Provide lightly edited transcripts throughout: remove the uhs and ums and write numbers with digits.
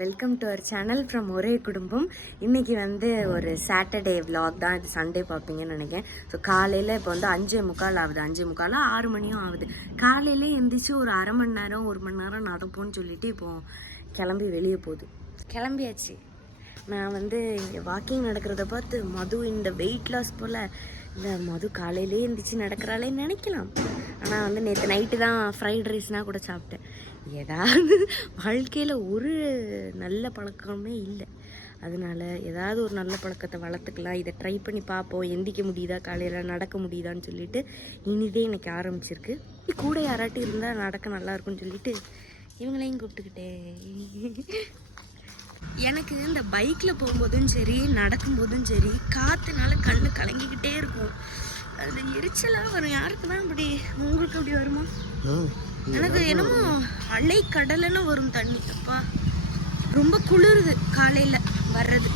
Welcome to our channel from ஒரே குடும்பம். இன்றைக்கி ஒரு சாட்டர்டே விலாக் தான். இது சண்டே பார்ப்பீங்கன்னு நினைக்கிறேன். ஸோ காலையில் இப்போ 5:45 ஆகுது, 5:45 6 மணியும் ஆகுது. காலையிலே எந்திரிச்சு ஒரு அரை மணி நேரம் 1 மணி நேரம் நடப்போம்னு சொல்லிட்டு இப்போது கிளம்பி வெளியே போகுது. கிளம்பியாச்சு. நான் இங்கே வாக்கிங் நடக்கிறத பார்த்து மது இந்த வெயிட் லாஸ் போல் இல்லை மது காலையிலே எந்திரிச்சு நடக்கிறாளேன்னு நினைக்கலாம். ஆனால் நேற்று நைட்டு தான் ஃப்ரைட் ரைஸ்னால் கூட சாப்பிட்டேன். ஏதாவது வாழ்க்கையில் ஒரு நல்ல பழக்கமே இல்லை. அதனால ஏதாவது ஒரு நல்ல பழக்கத்தை வளர்த்துக்கலாம். இதை ட்ரை பண்ணி பார்ப்போம். எந்திக்க முடியுதா, காலையில் நடக்க முடியுதான்னு சொல்லிட்டு இனிதே எனக்கு ஆரம்பிச்சிருக்கு. கூட யாராட்டி இருந்தால் நடக்க நல்லா இருக்கும்னு சொல்லிட்டு இவங்களையும் கூப்பிட்டுக்கிட்டேன். எனக்கு இந்த பைக்கில் போகும்போதும் சரி நடக்கும்போதும் சரி காற்றுனால கண்ணு கலங்கிக்கிட்டே இருக்கும். அது எரிச்சலாக வரும். யாருக்கு தான் அப்படி? உங்களுக்கு அப்படி வருமா? எனக்கு என்னமோ அலை கடலைன்னு வரும் தண்ணி. அப்பா ரொம்ப குளிருது காலையில் வர்றது.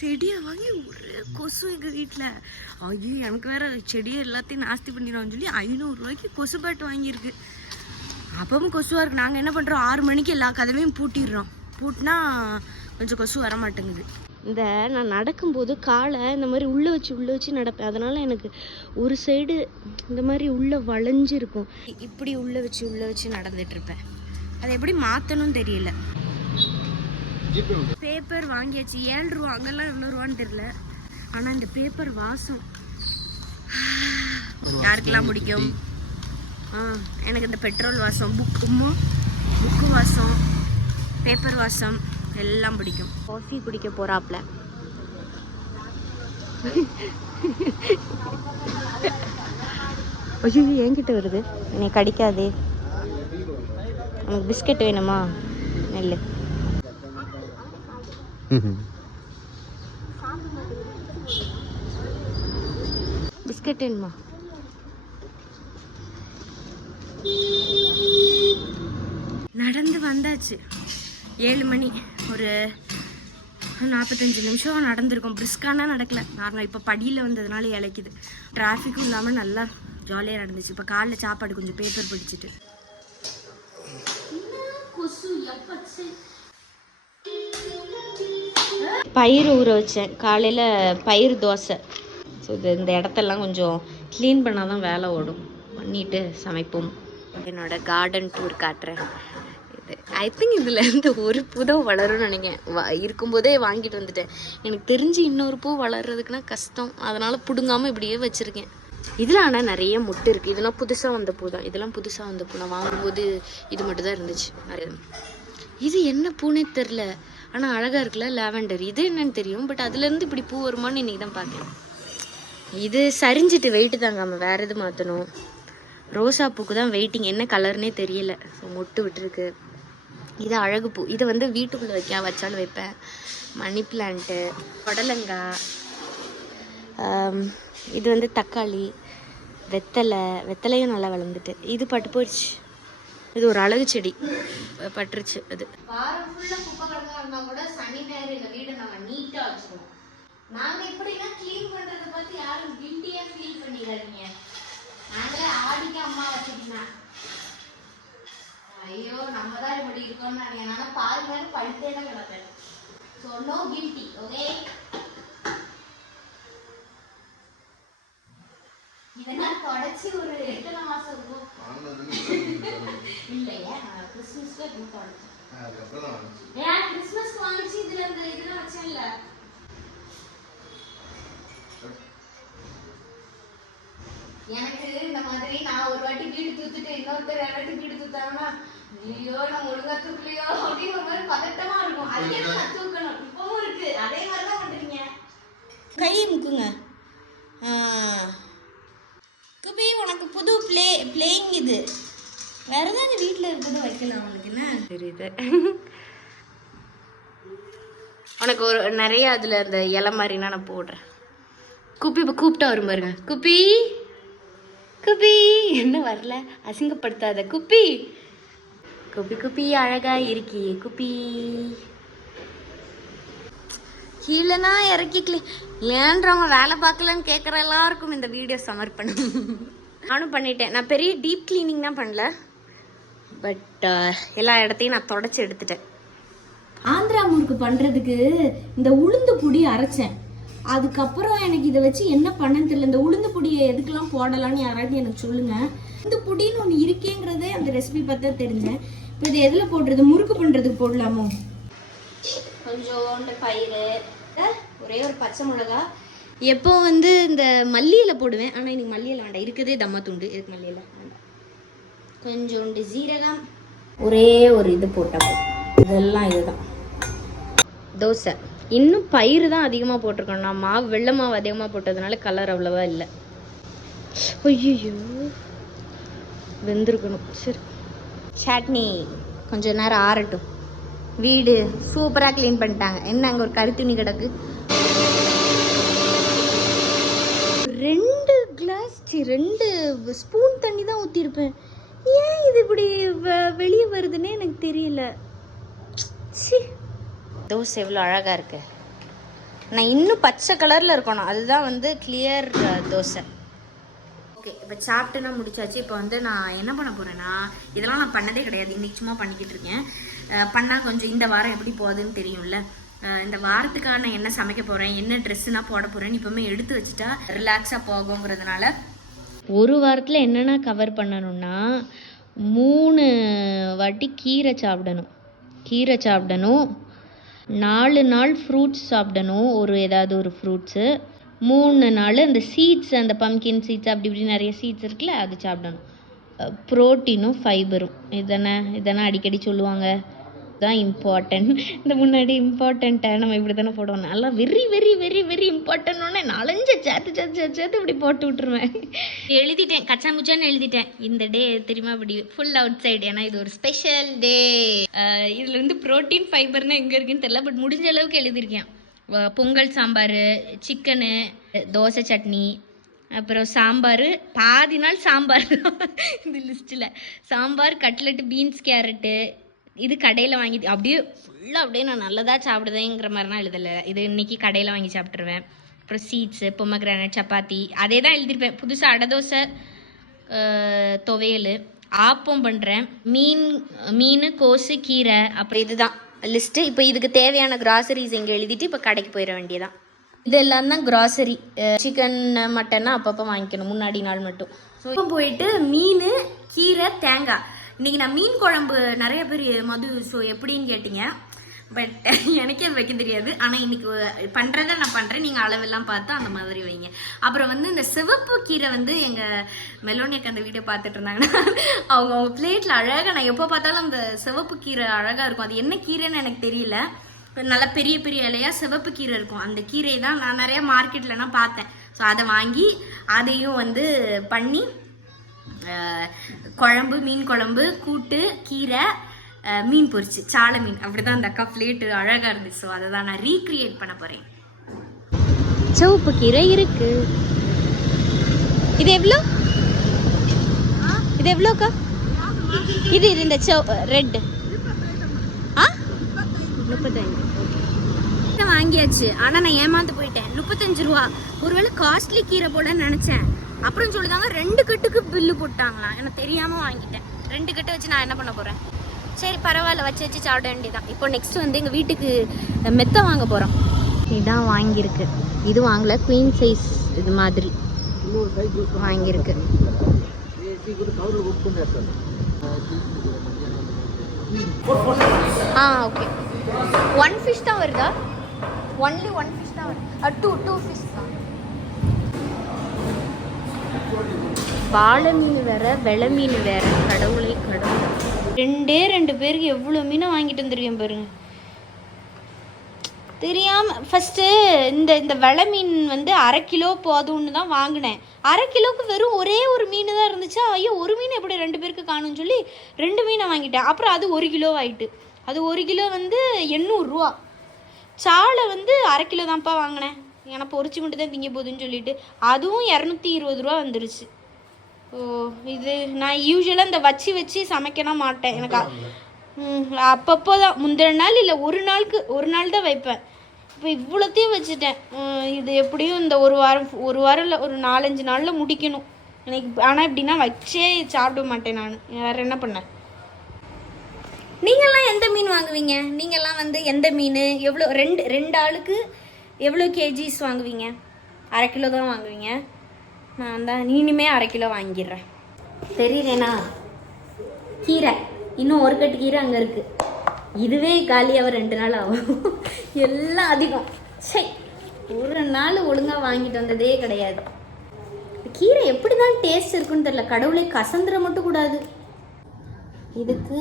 செடியை வாங்கி ஒரு கொசு எங்கள் வீட்டில். ஐயோ எனக்கு வேற செடியை எல்லாத்தையும் நாஸ்தி பண்ணிடுவான்னு சொல்லி 500 ரூபாய்க்கு கொசு பேட் வாங்கியிருக்கு. அப்பவும் கொசுவாக இருக்குது. நாங்கள் என்ன பண்ணுறோம், 6 மணிக்கு எல்லா கதவையும் பூட்டிடுறோம். பூட்டினா கொஞ்சம் கொசு வர மாட்டேங்குது. நான் நடக்கும்போது காலை இந்த மாதிரி உள்ளே வச்சு நடப்பேன். அதனால் எனக்கு ஒரு சைடு இந்த மாதிரி உள்ளே வளைஞ்சிருக்கும். இப்படி உள்ளே வச்சு நடந்துட்டுருப்பேன். அதை எப்படி மாற்றணும்னு தெரியல. பேப்பர் வாங்கியாச்சு. 7 ரூபா. அங்கெல்லாம் எவ்வளோ ரூபான்னு தெரியல. ஆனால் இந்த பேப்பர் வாசம் யாருக்கெல்லாம் பிடிக்கும்? எனக்கு இந்த பெட்ரோல் வாசம், புக்கு வாசம், பேப்பர் வாசம் எல்லாம் பிடிக்கும். காஃபி குடிக்க போறாப்ல. ஐயோ என்கிட்ட வருது. என்னை கடிக்காதே. உனக்கு பிஸ்கட் வேணுமா? நெல்லு. பிஸ்கட் வேணுமா? நடந்து வந்தாச்சு. 7 மணி. ஒரு 45 நிமிஷம் நடந்திருக்கும். பிரிஸ்கானா நடக்கல. நார்மலாக இப்போ படியில் வந்ததுனால இழைக்குது. டிராஃபிக்கும் இல்லாமல் நல்லா ஜாலியாக நடந்துச்சு. இப்போ காலைல சாப்பாடு கொஞ்சம் பேப்பர் பிடிச்சிட்டு பயிர் ஊற வச்சேன். காலையில் பயிர் தோசை. ஸோ இந்த இடத்தெல்லாம் கொஞ்சம் க்ளீன் பண்ணால் தான் வேலை ஓடும். பண்ணிவிட்டு சமைப்போம். என்னோட கார்டன் டூர் காட்டுறேன். ஐ திங்க் இதுலேருந்து ஒரு பூ தான் வளரும்னு நினைக்கிறேன். இருக்கும்போதே வாங்கிட்டு வந்துட்டேன். எனக்கு தெரிஞ்சு இன்னொரு பூ வளர்றதுக்குன்னா கஷ்டம். அதனால் பிடுங்காமல் இப்படியே வச்சுருக்கேன். இதில் ஆனால் நிறைய மொட்டு இருக்குது. இதெல்லாம் புதுசாக வந்த பூ தான். இதெல்லாம் புதுசாக வந்த பூ. நான் வாங்கும்போது இது மட்டும் தான் இருந்துச்சு. இது என்ன பூனே தெரில. ஆனால் அழகாக இருக்குல்ல, லாவெண்டர். இது என்னன்னு தெரியும், பட் அதுலேருந்து இப்படி பூ வருமானு இன்றைக்கி தான் பார்க்கலாம். இது சரிஞ்சிட்டு வெயிட்டு தாங்காமல் வேறு எது மாற்றணும். ரோசா பூக்கு தான் வெயிட்டிங். என்ன கலர்னே தெரியல. ஸோ மொட்டு விட்டுருக்கு. இது அழகு பூ. இதை வீட்டுக்குள்ளே வச்சாலும் வைப்பேன். மணி பிளான்ட்டு, புடலங்காய், இது தக்காளி, வெத்தலையும் நல்லா வளர்ந்துட்டு. இது பட்டு போயிடுச்சு. இது ஒரு அழகு செடி பட்டுருச்சு. அது வாரம் ஃபுல்லாக குப்பை கிடக்கா இருந்தால் கூட சனி ஞாயிறு எங்கள் வீடை நாங்கள் நீட்டாக வச்சுருவோம். நாங்கள் எப்படின்னா க்ளீன் பண்ணுறதை பார்த்து யாரும் கில்ட்டியாக ஃபீல் பண்ணிடாதீங்க. நாங்களே ஆடிக்கு அம்மா வச்சுக்கிட்டேன். ஐயோ நம்ம தான் இப்படி இருக்கோம்னு நினைக்கிறேன். ஆனால் பாதி நேரம் படுத்தே தான் கிடப்பேன். So no guilty. ஓகே, இதெல்லாம் தொடச்சி ஒரு 8 மாதம் இருக்கும் இல்லையா? கிறிஸ்மஸ்க்கு தொடச்சேன். ஏன் கிறிஸ்மஸ்க்கு வாங்கிச்சு? இதுல இதெல்லாம் வச்சேன் இல்லை. எனக்கு இந்த மாதிரி நான் ஒரு வாட்டி வீடு தூத்துட்டு இன்னொருத்தர் யாராட்டி வீடு தூத்தாங்கன்னா ஐயோ நம்ம ஒழுங்கா தூக்கலையோ அப்படின்னு ஒரு மாதிரி பதட்டமா இருக்கும். அதே நான் தூக்கணும். இப்பவும் இருக்கு. அதே மாதிரிதான் பண்றீங்க. கை முக்குங்க. குபி உனக்கு புது பிளேயிங் இது. வேற ஏதாவது வீட்டில் இருக்கிறது வைக்கலாம். உனக்கு என்ன தெரியுது? உனக்கு ஒரு நிறைய அதில் அந்த இலை மாதிரினா நான் போடுறேன். குப்பி இப்போ கூப்பிட்டா வரும் பாருங்க. குப்பி குப்பி என்ன வரல, அசிங்கப்படுத்தாத குப்பி. குப்பி குப்பி அழகா இருக்கியே குப்பி. கீழேனா இறக்கிக்கல ஏன்றவங்க வேலை பார்க்கலன்னு கேட்குற எல்லாருக்கும் இந்த வீடியோ சமர்ப்பணம். நானும் பண்ணிட்டேன். நான் பெரிய டீப் கிளீனிங் தான் பண்ணல. பட் எல்லா இடத்தையும் நான் தொடச்சி எடுத்துட்டேன். ஆந்திரா முறுக்கு பண்றதுக்கு இந்த உளுந்து பொடி அரைச்சேன். அதுக்கப்புறம் எனக்கு இதை வச்சு என்ன பண்ணன்னு தெரியல. இந்த உளுந்து பொடியை எதுக்கெல்லாம் போடலான்னு யாராவது எனக்கு சொல்லுங்க. இந்த பொடின்னு ஒன்று இருக்கேங்கிறதே அந்த ரெசிபி பார்த்தா தெரிஞ்சேன். இப்போ இது எதில் போடுறது? முறுக்கு பண்ணுறதுக்கு போடலாமோ? கொஞ்சோண்டு பயிறு, ஒரே ஒரு பச்சை மிளகா. எப்போ வந்து இந்த மல்லியில் போடுவேன், ஆனால் இன்னைக்கு மல்லியில் வேண்டாம், இருக்கதே தம்மா துண்டு, இதுக்கு மல்லியில் வேண்டாம். கொஞ்சோண்டு ஜீரகம், ஒரே ஒரு இது போட்டால் இதெல்லாம் இதுதான். தோசை இன்னும் பயிறு தான் அதிகமாக போட்டிருக்கோம். நான் மாவு வெள்ளை மாவு அதிகமாக போட்டதுனால கலர் அவ்வளோவா இல்லை. ஐயோ வெந்திருக்கணும். சரி, சட்னி கொஞ்சம் நேரம் ஆறட்டும். வீடு சூப்பராக க்ளீன் பண்ணிட்டாங்க. என்ன அங்கே ஒரு கருத்துணி கிடக்கு. 2 ஸ்பூன் தண்ணி தான் ஊற்றிருப்பேன். ஏன் இது இப்படி வெளியே வருதுன்னே எனக்கு தெரியல. தோசை எவ்வளோ அழகாக இருக்கு. நான் இன்னும் பச்சை கலரில் இருக்கணும், அதுதான் வந்து கிளியர் தோசை. ஓகே, இப்போ சாப்பிட்டுனா முடிச்சாச்சு. இப்போ வந்து நான் என்ன பண்ண போகிறேன்னா, இதெல்லாம் நான் பண்ணதே கிடையாது, இன்னைக்கு சும்மா பண்ணிக்கிட்டு இருக்கேன். பண்ணால் கொஞ்சம் இந்த வாரம் எப்படி போகுதுன்னு தெரியும்ல. இந்த வாரத்துக்காக நான் என்ன சமைக்க போகிறேன், என்ன ட்ரெஸ்ஸுனா போட போகிறேன்னு இப்போவுமே எடுத்து வச்சுட்டா ரிலாக்ஸாக போகுங்கிறதுனால ஒரு வாரத்தில் என்னென்ன கவர் பண்ணணும்னா 3 வாட்டி கீரை சாப்பிடணும், 4 நாள் ஃப்ரூட்ஸ் சாப்பிடணும், ஏதாவது ஒரு ஃப்ரூட்ஸு. 3 நாள் அந்த சீட்ஸ், அந்த பம்கின் சீட்ஸ் அப்படி இப்படி நிறைய சீட்ஸ் இருக்குல்ல, அது சாப்பிடணும். ப்ரோட்டீனும் ஃபைபரும் இதெல்லாம் அடிக்கடி சொல்லுவாங்க. தான் இம்பார்ட்டன்ட். இந்த முன்னாடி இம்பார்ட்டண்ட்டை நம்ம இப்படி தானே போடுவோம். நல்லா வெரி வெரி வெரி வெரி இம்பார்ட்டன்ட்னு 4 சேர்த்து இப்படி போட்டு விட்டுருவேன். எழுதிட்டேன், கச்சாமுச்சான்னு எழுதிட்டேன். இந்த டே தெரியுமா இப்படி ஃபுல் அவுட் சைடு, ஏன்னா இது ஒரு ஸ்பெஷல் டே. இதில் வந்து ப்ரோட்டீன் ஃபைபர்னா எங்கே இருக்குன்னு தெரியல, பட் முடிஞ்ச அளவுக்கு எழுதியிருக்கேன். பொங்கல் சாம்பார், சிக்கனு, தோசை சட்னி, அப்புறம் சாம்பார். பாதி நாள் சாம்பார் இந்த லிஸ்ட்டில். Sambar, cutlet, beans, carrot. இது கடையில் வாங்கி அப்படியே ஃபுல்லாக அப்படியே நான் நல்லதாக சாப்பிடுதேங்கிற மாதிரிலாம் எழுதலை. இது இன்னைக்கு கடையில் வாங்கி சாப்பிட்ருவேன். அப்புறம் சீட்ஸு, பொம்மக்ரானட், சப்பாத்தி, அதே தான் எழுதியிருப்பேன். புதுசாக அடை தோசை, துவையல், ஆப்பம் பண்ணுறேன், மீன், கோஸு, கீரை. அப்புறம் இதுதான் லிஸ்ட்டு. இப்போ இதுக்கு தேவையான கிராசரிஸ் இங்கே எழுதிட்டு இப்போ கடைக்கு போயிட வேண்டியதான். இதெல்லாம் தான் கிராசரி. சிக்கன், மட்டன்னா அப்பப்போ வாங்கிக்கணும், முன்னாடி நாள் மட்டும். ஸோ இப்போ போயிட்டு மீன், கீரை, தேங்காய். இன்றைக்கி நான் மீன் குழம்பு நிறைய பேர் ஸோ எப்படின்னு கேட்டிங்க. பட் எனக்கே வைக்க தெரியாது. ஆனால் இன்றைக்கி பண்ணுறதை நான் பண்ணுறேன், நீங்கள் அளவெல்லாம் பார்த்து அந்த மாதிரி வைங்க. அப்புறம் வந்து இந்த சிவப்பு கீரை வந்து எங்கள் மெலோனியாக்கு அந்த வீடியோ பார்த்துட்டு இருந்தாங்கன்னா அவங்க பிளேட்டில் அழகாக, நான் எப்போ பார்த்தாலும் அந்த சிவப்பு கீரை அழகாக இருக்கும். அது என்ன கீரைன்னு எனக்கு தெரியல. நல்லா பெரிய பெரிய இலையாக சிவப்பு கீரை இருக்கும். அந்த கீரை தான் நான் நிறையா மார்க்கெட்லலாம் பார்த்தேன். ஸோ அதை வாங்கி அதையும் வந்து பண்ணி குழம்பு, மீன் குழம்பு, கூட்டு, கீரை, மீன் பொரிச்சு, சாலை மீன், அப்படிதான் அந்த அக்கா பிளேட்டு அழகாக இருந்துச்சு. ஸோ அதை தான் நான் ரீக்ரியேட் பண்ண போகிறேன். சிவப்பு கீரை இருக்கு. இது எவ்வளோக்கா? இது இந்த ரெட் 35 வாங்கியாச்சு. ஆனால் நான் ஏமாந்து போயிட்டேன். 35 ரூபா. ஒருவேளை காஸ்ட்லி கீரை போடன்னு நினச்சேன். அப்புறம் சொல்லுதாங்க 2 கட்டுக்கு பில்லு போட்டாங்களாம். எனக்கு தெரியாமல் வாங்கிட்டேன். 2 கட்டு வச்சு நான் என்ன பண்ண போகிறேன்? சரி பரவாயில்ல, வச்சு சாப்பிட வேண்டியதான். இப்போ நெக்ஸ்ட் வந்து எங்கள் வீட்டுக்கு மெத்தை வாங்க போகிறோம். இதுதான் வாங்கியிருக்கு. இது வாங்கல, குவீன் சைஸ் இது மாதிரி வாங்கியிருக்கு. ஓகே. 1 ஃபிஷ் தான் வருதா? ஒன்லி 1 ஃபிஷ் தான் வருது. 2 ஃபிஷ் தான். வாழை மீன் வேற, வெளை மீன் வேற. கடவுளை கடவுள். 2 பேருக்கு எவ்வளோ மீனை வாங்கிட்டு வந்துருக்கேன் பாருங்க. தெரியாமல் ஃபஸ்ட்டு இந்த வெளை மீன் வந்து 1/2 கிலோ போதும்னு தான் வாங்கினேன். 1/2 கிலோவுக்கு வெறும் ஒரே ஒரு மீன் தான் இருந்துச்சா. ஐயோ, ஒரு மீன் எப்படி 2 பேருக்கு காணும்னு சொல்லி 2 மீனை வாங்கிட்டேன். அப்புறம் அது 1 கிலோ ஆயிட்டு. அது 1 கிலோ வந்து 800 ரூபா. சாலை வந்து 1/2 கிலோ தான்ப்பா வாங்கினேன். ஏன்னா பொரிச்சு மட்டும் தான் திங்க போகுதுன்னு சொல்லிட்டு அதுவும் 220 ரூபா வந்துருச்சு. இது நான் யூஸ்வலாக இந்த வச்சு சமைக்கலாம் மாட்டேன். எனக்கு அப்பப்போ தான், முந்தின நாள் இல்லை, ஒரு நாள் தான் வைப்பேன். இப்போ இவ்வளோத்தையும் வச்சுட்டேன். இது எப்படியும் இந்த ஒரு வாரம் இல்லை, ஒரு 4-5 நாளில் முடிக்கணும் எனக்கு. ஆனால் இப்படின்னா வச்சே சாப்பிட மாட்டேன் நான். வேறு என்ன பண்ணேன்? நீங்கள்லாம் எந்த மீன் வாங்குவீங்க? நீங்கள்லாம் வந்து எந்த மீன் எவ்வளோ ரெண்டு ஆளுக்கு எவ்வளோ கேஜிஸ் வாங்குவீங்க? 1/2 கிலோ தான் வாங்குவீங்க. நான் தான் இனிமே 1/2 கிலோ வாங்கிடுறேன். தெரியுறேனா? கீரை இன்னும் ஒரு கட்டு கீரை அங்கே இருக்குது. இதுவே காலியாக 2 நாள் ஆகும். எல்லாம் அதிகம். சரி, ஒரு நாள் ஒழுங்காக வாங்கிட்டு வந்ததே கிடையாது. கீரை எப்படி தான் டேஸ்ட் இருக்குன்னு தெரியல. கடவுளே கசந்துட மட்டும் கூடாது. இதுக்கு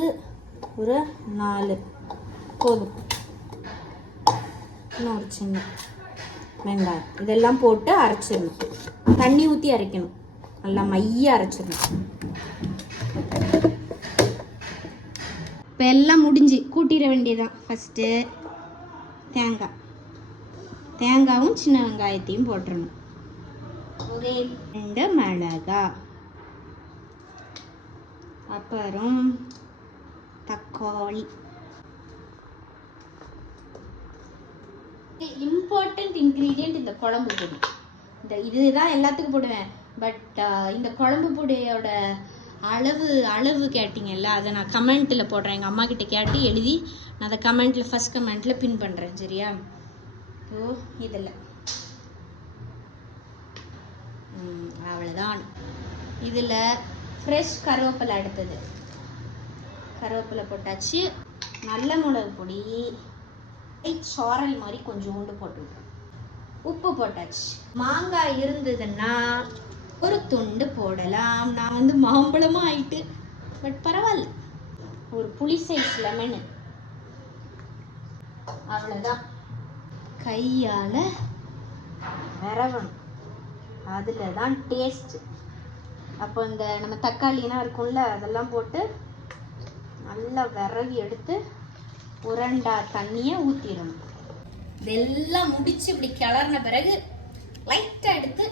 ஒரு 4 போதும். இன்னும் ஒரு சின்ன வெங்காயம் இதெல்லாம் போட்டு அரைச்சிடணும். தண்ணி ஊற்றி அரைக்கணும். நல்லா மைய அரைச்சிடணும். இப்போ எல்லாம் முடிஞ்சு கூட்டிட வேண்டியதான். ஃபஸ்ட்டு தேங்காயும் சின்ன வெங்காயத்தையும் போட்டுடணும். ஒரே 2 மிளகா, அப்புறம் தக்காளி. இம்பார்ட்டன்ட் இன்க்ரீடியன்ட் இந்த குழம்பு பொடி. இதுதான் எல்லாத்துக்கும் போடுவேன். பட் இந்த குழம்பு பொடியோட அளவு கேட்டிங்கல்ல, அதை நான் கமெண்ட்டில் போடுறேன். எங்கள் அம்மா கிட்ட கேட்டு எழுதி நான் அதை கமெண்ட்டில் ஃபஸ்ட் கமெண்ட்டில் பின் பண்ணுறேன். சரியா? ஓ இதில் அவ்வளோதான். இதில் ஃப்ரெஷ் கருவேப்பிலை அடுத்தது. கருவேப்பிலை போட்டாச்சு. நல்ல மிளகு பொடி சாரல் மாதிரி கொஞ்சோண்டு போட்டுவிட்டோம். உப்பு போட்டாச்சு. மாங்காய் இருந்ததுன்னா ஒரு துண்டு போடலாம். நான் வந்து மாம்பழமும் ஆயிட்டு, பட் பரவாயில்ல. ஒரு புளி சைஸ் லெமனு. அவ்வளோதான். கையால் விரவணும். அதில் தான் டேஸ்ட்டு. அப்போ இந்த நம்ம தக்காளிலாம் இருக்கும்ல, அதெல்லாம் போட்டு நல்லா விரவி எடுத்து உரண்டா தண்ணியை ஊற்றிடணும். இதெல்லாம் முடிச்சு இப்படி கிளறின பிறகு லைட்டாக எடுத்து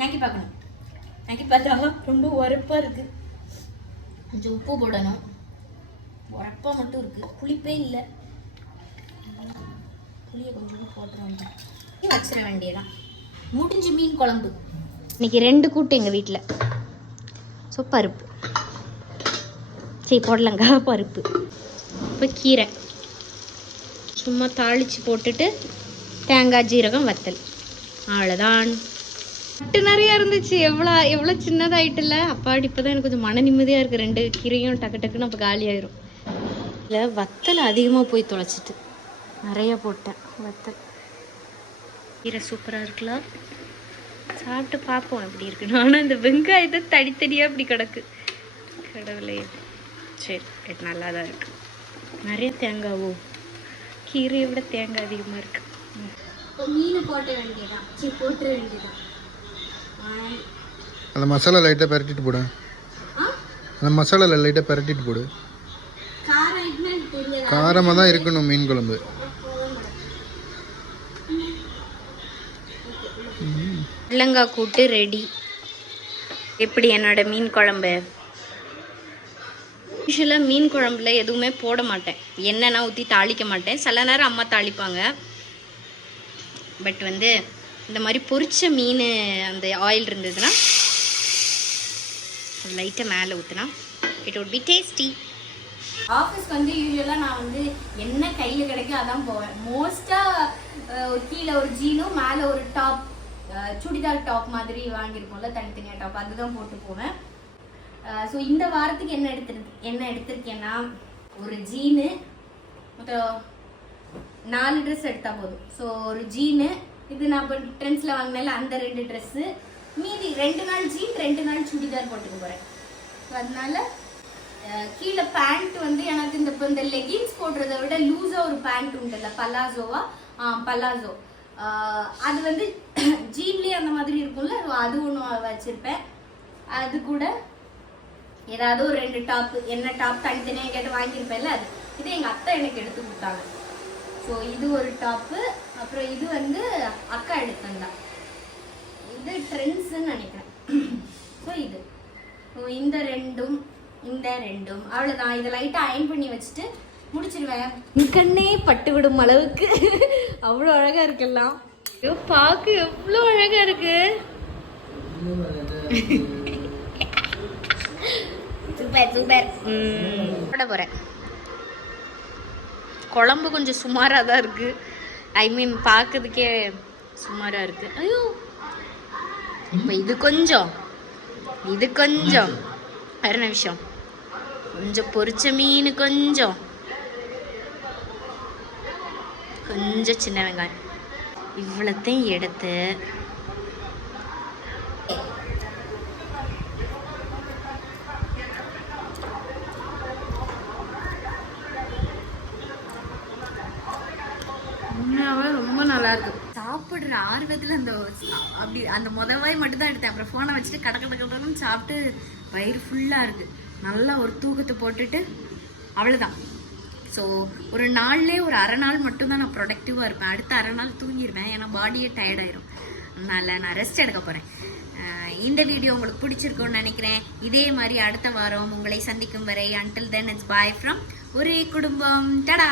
நக்கி பார்க்கணும். நக்கி பார்த்தா ரொம்ப உரப்பாக இருக்குது. கொஞ்சம் உப்பு போடணும். உரப்பாக மட்டும் இருக்குது, புளிப்பே இல்லை. புளியை கொஞ்சம் போட்டுற வேண்டாம், வச்சிட வேண்டியதான். முடிஞ்சு மீன் குழம்பு. இன்னைக்கு 2 கூட்டு எங்கள் வீட்டில். ஸோ பருப்பு சரி போடலங்க, பருப்பு. இப்போ கீரை சும்மா தாளித்து போட்டுட்டு தேங்காய் ஜீரகம் வத்தல். அவ்வளோதான். கட்டு நிறையா இருந்துச்சு. எவ்வளோ சின்னதாயிட்டுல. அப்பாடி இப்போ தான் எனக்கு கொஞ்சம் மன நிம்மதியாக இருக்குது. 2 கீரையும் டக்கு டக்குன்னு அப்போ காலி ஆயிரும். இல்லை வத்தல் அதிகமாக போய் தொலைச்சிட்டு நிறைய போட்டேன் வத்தல். கீரை சூப்பராக இருக்கலாம். சாப்பிட்டு பார்ப்போம் எப்படி இருக்குன்னு. ஆனால் இந்த வெங்காயத்தை தனித்தனியாக இப்படி கிடக்கு. கடவுளே. சரி, இது நல்லா தான் இருக்கு. நிறைய தேங்காவோ, கீரையை விட தேங்காய் அதிகமாக இருக்கு. மீன் போட்ட வேண்டியதான். சரி, போட்டுற வேண்டியதான். அந்த மசாலா லைட்டாக பரட்டிட்டு போடு. அந்த மசாலாவில் லைட்டாக பரட்டிட்டு போடு. காரமாக தான் இருக்கணும் மீன் குழம்பு. முள்ளங்காய் கூட்டு ரெடி. எப்படி என்னோட மீன் குழம்பு? யூஸ்வலாக மீன் குழம்புல எதுவுமே போட மாட்டேன். எண்ணெய்னா ஊற்றி தாளிக்க மாட்டேன். சில நேரம் அம்மா தாளிப்பாங்க. பட் வந்து இந்த மாதிரி பொரிச்ச மீன் அந்த ஆயில் இருந்ததுன்னா லைட்டாக மேலே ஊற்றினா it would be tasty. Office வந்து யூஸ்வலாக நான் வந்து என்ன கையில் கிடைக்கும் அதான் போவேன். மோஸ்ட்டாக கீழே ஒரு ஜீனும் மேலே ஒரு டாப், சுடிதார் டாப் மாதிரி வாங்கியிருக்கோம்ல, தனித்தனியாக டாப், அதுதான் போட்டு போவேன். ஸோ இந்த வாரத்துக்கு என்ன எடுத்திருக்கேன்னா, ஒரு ஜீனு, மொத்தம் 4 ட்ரெஸ் எடுத்தால் போதும். ஸோ ஒரு ஜீனு, இது நான் இப்போ ட்ரெண்ட்ஸில் வாங்கினால அந்த 2 ட்ரெஸ்ஸு, மீதி 2 நாள் ஜீன் 2 நாள் சுடிதார் போட்டுக்க போகிறேன். ஸோ அதனால கீழே பேண்ட் வந்து எனக்கு இந்த லெகின்ஸ் போடுறத விட லூஸாக ஒரு பேண்ட் உண்டுல்ல, பலாசோ, அது வந்து ஜீன்லேயே அந்த மாதிரி இருக்கும்ல, அது ஒன்று வச்சுருப்பேன். அது கூட ஏதாவது ஒரு 2 டாப்பு, என்ன டாப் தனித்தனியாக கேட்டு வாங்கியிருப்பேன்ல, அது இது எங்கள் அத்தை எனக்கு எடுத்து கொடுத்தாங்க. ஸோ இது ஒரு டாப்பு. அப்புறம் இது வந்து அக்கா எடுத்தேன்டா. இது ட்ரெண்ட்ஸுன்னு நினைக்கிறேன். ஸோ இது இந்த ரெண்டும் அவ்வளோதான். இதை லைட்டாக அயன் பண்ணி வச்சுட்டு முடிச்சிருவேன். கண்ணே பட்டு விடும் அளவுக்கு அவ்வளோ அழகாக இருக்கலாம். ஐயோ பார்க்க எவ்வளோ அழகாக இருக்கு. Super super. போட போகிறேன். குழம்பு கொஞ்சம் சுமாராக தான் இருக்குது. ஐ மீன் பார்க்கறதுக்கே சுமாராக இருக்குது. ஐயோ இப்போ இது கொஞ்சம் வேறு நிமிஷம் கொஞ்சம் பொரிச்ச மீன் கொஞ்சம் சின்ன வெங்காயம் இவ்வளோத்தையும் எடுத்து உண்மையாகவே ரொம்ப நல்லா இருக்கு. சாப்பிட்ற ஆர்வத்தில் அந்த முதவாய் மட்டும் தான் எடுத்தேன். அப்புறம் ஃபோனை வச்சுட்டு கடன்னு சாப்பிட்டு வயிறு ஃபுல்லாக இருக்குது. நல்லா ஒரு தூக்கத்தை போட்டுட்டு அவ்வளோதான். ஸோ ஒரு நாள்லேயே ஒரு அரை நாள் மட்டும்தான் நான் ப்ரொடக்டிவாக இருப்பேன். அடுத்த அரை நாள் தூங்கிடுவேன். ஏன்னா பாடியே டயர்டாயிரும். அதனால் நான் ரெஸ்ட் எடுக்க போகிறேன். இந்த வீடியோ உங்களுக்கு பிடிச்சிருக்கும்னு நினைக்கிறேன். இதே மாதிரி அடுத்த வாரம் உங்களை சந்திக்கும் வரை until then it's bye from ஒரே குடும்பம். டடா.